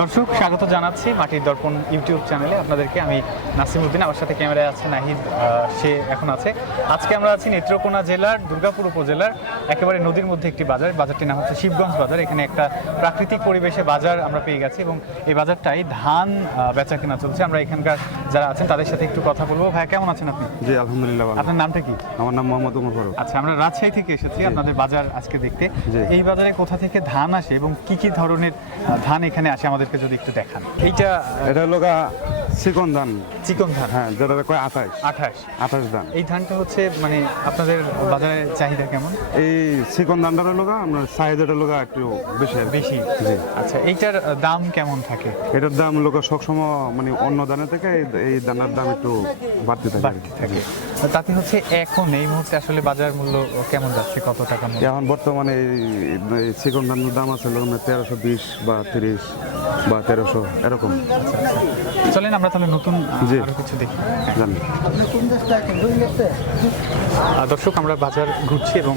দর্শক স্বাগত জানাচ্ছি মাটির দর্পণ ইউটিউব চ্যানেলে। আপনাদেরকে আমি নাসিমউদ্দিন আমার সাথে ক্যামেরায় আছে নাহিদ সে এখন আছে। আজকে আমরা আছি নেত্রকোনা জেলার দুর্গাপুর উপজেলার একেবারে নদীর মধ্যে একটি বাজার। বাজারটির নাম হচ্ছে শিবগঞ্জ বাজার। এখানে একটা প্রাকৃতিক পরিবেশে বাজার আমরা পেয়ে গেছি এবং এই বাজারটাই ধান বেচা কেনা চলছে। আমরা এখানকার যারা আছেন তাদের সাথে একটু কথা বলব। ভাই কেমন আছেন আপনি? জি আলহামদুলিল্লাহ আপনার নামটা কি? আমার নাম মোহাম্মদ উমর ফারুক। আচ্ছা আমরা রাজশাহী থেকে এসেছি আপনাদের বাজার আজকে দেখতে। এই বাজারে কোথা থেকে ধান আসে এবং কি কি ধরনের ধান এখানে আসে আমাদেরকে যদি একটু দেখান। এইটা এটা হলো গা চিকন ধান। চিকন ধান। হ্যাঁ যেটা কয় আঠাশ। আঠাশ। আঠাশ ধান। এই ধানটা হচ্ছে মানে আপনাদের বাজারে চাহিদা কেমন? এই চিকন ধানটার হলো গা আপনার চাহিদাটা হলো গা একটু বেশি বেশি। জি। আচ্ছা এইটার দাম কেমন থাকে? এটার দাম লোক সবসময় মানে অন্য ধানের থেকে এই- ধানের দাম একটু বাড়তে থাকে। তাতে হচ্ছে এখন এই মুহূর্তে আসলে বাজার মূল্য কেমন যাচ্ছে? কত টাকা এখন বর্তমানে এই- এই চিকন ধানের দাম আছে লোক তেরোশো বিশ বা তিরিশ। বা তেরোশো এরকম। চলেন আমরা তাহলে নতুন জি। কিছু দেখি। জানি। দর্শক আমরা বাজার ঘুরছি এবং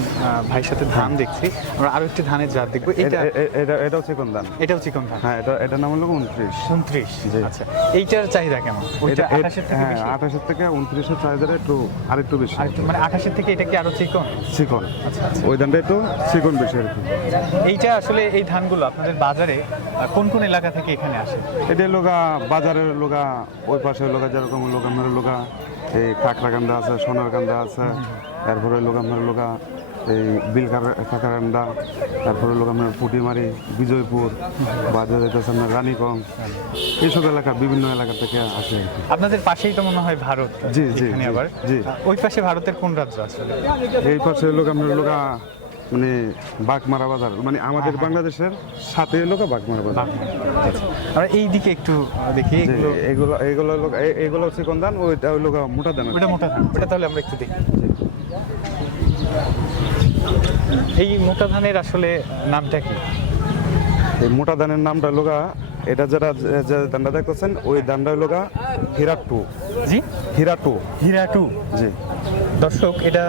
ভাইয়ের সাথে ধান দেখছি। আমরা আরও একটি ধানের জাত দেখব। এটা এটা- এটাও চিকন ধান। এটাও চিকন ধান। হ্যাঁ এটা এটার নাম হলো উনত্রিশ। উনত্রিশ? আচ্ছা এইটার চাহিদা কেমন? এটা আঠাশের থেকে হ্যাঁ আঠাশের থেকে উনত্রিশের চাহিদাটা একটু আর একটু বেশি মানে আঠাশের থেকে এটা কি আরও চিকন? চিকন। আচ্ছা আচ্ছা। ওই ধানটা একটু চিকন বেশি আর কি। এইটা আসলে এই ধানগুলো আপনাদের বাজারে কোন কোন এলাকা থেকে এখানে আসে? এটা লোকা বাজারের লোকা ওই পাশে লোকা যেরকম লোক আমার লোকা এই কাঁকড়াকান্দা আছে সোনার সোনারকান্দা আছে তারপরে লোক আমার লোকা এই বিল কাকারান্ডা তারপরে লোক আমার পুটিমারি বিজয়পুর বা আপনার রানীগঞ্জ এইসব এলাকা বিভিন্ন এলাকা থেকে আসে আপনাদের পাশেই তো মনে হয় ভারত জি, জি, আবার। জি। ওই পাশে ভারতের কোন রাজ্য আসলে এই পাশে লোক আমরা লোকা মানে বাঘমারা বাজার মানে আমাদের বাংলাদেশের সাথে লোক বাঘমারা বাজার। আচ্ছা। আমরা এই দিকে একটু দেখি এগুলো এগুলো এগুলো লোক এগুলো হচ্ছে কোন ধান? ওইটা ওই লোক মোটা ধান আর ওটা মোটা ধান। ওটা তাহলে আমরা একটু দেখি। এই মোটা ধানের আসলে নামটা কি? এই মোটা ধানের নামটা লোকা এটা যারা যে- যে ধানটা দেখতেছেন ওই ধানটা লোকা হীরা টু। জি? হীরা টু। হীরা টু। জি। দর্শক এটা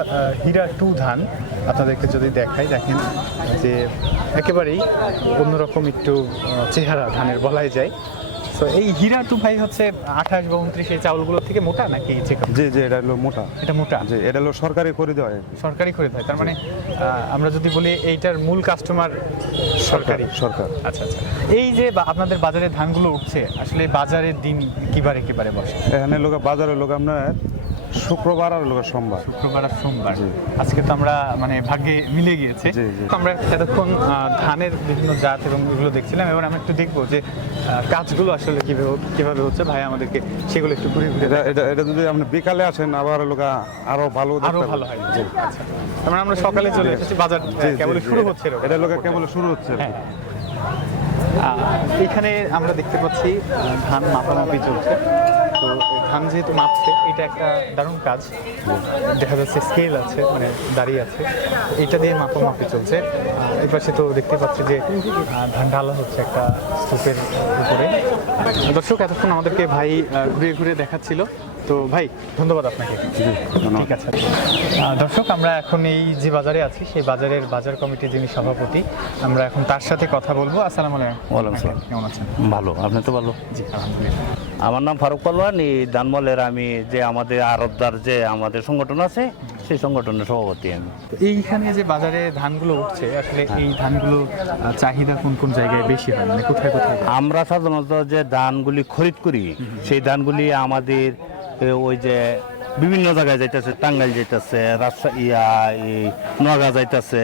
হীরা টু ধান। আপনাদেরকে যদি দেখাই দেখেন যে একেবারেই অন্যরকম একটু চেহারা ধানের বলাই যায়। তো এই হীরা টু ভাই হচ্ছে আঠাশ বা উনত্রিশ এই চাউলগুলো থেকে মোটা নাকি জি জি এটা হলো মোটা। এটা মোটা? জি এটা হলো সরকারি করে দেওয়া হয়। সরকারি খরিদ হয়। তার মানে আমরা যদি বলি এইটার মূল কাস্টমার সরকারি। সরকার। আচ্ছা আচ্ছা। এই যে আপনাদের বাজারে ধানগুলো উঠছে আসলে বাজারের দিন কিবারে কিবারে বসে? এখানে লোক বাজারের লোক আপনার শুক্রবার আর লোক সোমবার। শুক্রবার আর সোমবার। আজকে তো আমরা মানে ভাগ্যে মিলে গিয়েছে। আমরা এতক্ষণ ধানের বিভিন্ন জাত এবং এগুলো দেখছিলাম এবার আমরা একটু দেখব যে কাজগুলো আসলে কীভাবে কীভাবে হচ্ছে। ভাই আমাদেরকে সেগুলো একটু ঘুরে ঘুরে এটা এটা যদি আপনি বিকালে আসেন আবার লোক আরও ভালো আরও ভালো হয়। জি। আচ্ছা। মানে আমরা সকালে চলে এসেছি বাজার কেবল শুরু হচ্ছে এটা লোক কেবল শুরু হচ্ছে। হ্যাঁ। এখানে আমরা দেখতে পাচ্ছি ধান মাপামাপি চলছে। তো ধান যেহেতু মাপছে এটা একটা দারুণ কাজ। দেখা যাচ্ছে স্কেল আছে মানে দাঁড়িয়ে আছে। এটা দিয়ে মাপামাপি চলছে। আহ, এই পাশে তো দেখতে পাচ্ছি যে ধান ঢালা হচ্ছে একটা স্তূপের উপরে। দর্শক এতক্ষণ আমাদেরকে ভাই ঘুরে ঘুরে দেখাচ্ছিল। তো ভাই ধন্যবাদ আপনাকে। ঠিক আছে। দর্শক আমরা এখন এই যে বাজারে আছি সেই বাজারের বাজার কমিটির যিনি সভাপতি আমরা এখন তার সাথে কথা বলব। আসসালামু আলাইকুম। ওয়ালাইকুম আসসালাম। কেমন আছেন? ভালো। আপনি তো ভালো? জি আলহামদুলিল্লাহ। আমার নাম ফারুক পালোয়ান এই দানমলের আমি যে আমাদের আরবদার যে আমাদের সংগঠন আছে সেই সংগঠনের সভাপতি আমি। এইখানে যে বাজারে ধানগুলো উঠছে আসলে এই ধানগুলো চাহিদা কোন কোন জায়গায় বেশি হয়? মানে কোথায় কোথায়? আমরা সাধারণত যে ধানগুলি খরিদ করি সেই ধানগুলি আমাদের ওই যে বিভিন্ন জায়গায় যাইতেছে টাঙ্গাইল যাইতেছে রাজশাহী ইয়া এই নগা যাইতেছে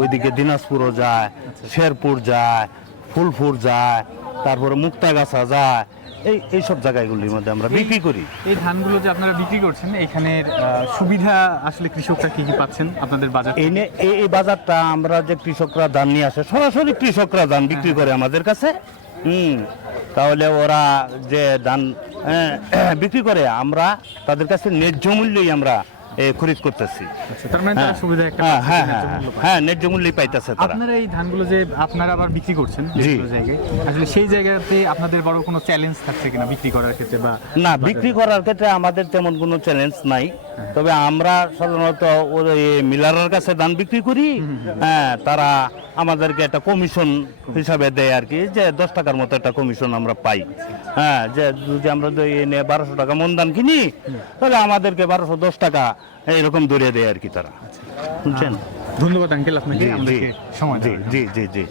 ওইদিকে দিনাজপুরও যায় শেরপুর যায় ফুলপুর যায় তারপরে মুক্তাগাছা যায়। এই এইসব জায়গাগুলির মধ্যে আমরা বিক্রি করি। এই ধানগুলো যে আপনারা বিক্রি করছেন এখানের সুবিধা আসলে কৃষকরা কি কি পাচ্ছেন? আপনাদের বাজার এই এই এই বাজারটা আমরা যে কৃষকরা ধান নিয়ে আসে সরাসরি কৃষকরা ধান বিক্রি করে আমাদের কাছে। হুম। তাহলে ওরা যে ধান আহ, বিক্রি করে আমরা তাদের কাছে ন্যায্য মূল্যই আমরা খরিদ করতেছি। আচ্ছা, তার মানে হ্যাঁ। হ্যাঁ হ্যাঁ ন্যায্য হ্যাঁ। হ্যাঁ মূল্যই পাইতেছে আপনারা এই ধানগুলো যে আপনারা আবার বিক্রি করছেন জায়গায় আসলে সেই জায়গাতে আপনাদের বড় কোনো চ্যালেঞ্জ থাকছে কিনা বিক্রি করার ক্ষেত্রে বা না বিক্রি করার ক্ষেত্রে আমাদের তেমন কোনো চ্যালেঞ্জ নাই। তবে আমরা সাধারণত ওই মিলারের কাছে ধান বিক্রি করি হ্যাঁ তারা আমাদেরকে একটা কমিশন হিসাবে দেয় আর কি যে দশ টাকার মতো একটা কমিশন আমরা পাই। হ্যাঁ যে যদি আমরা এনে বারোশো টাকা মন ধান কিনি তাহলে আমাদেরকে বারোশো দশ টাকা এরকম ধরে দেয় আর কি তারা। বুঝছেন? ধন্যবাদ আঙ্কেল আপনাকে। জি। জি জি জি।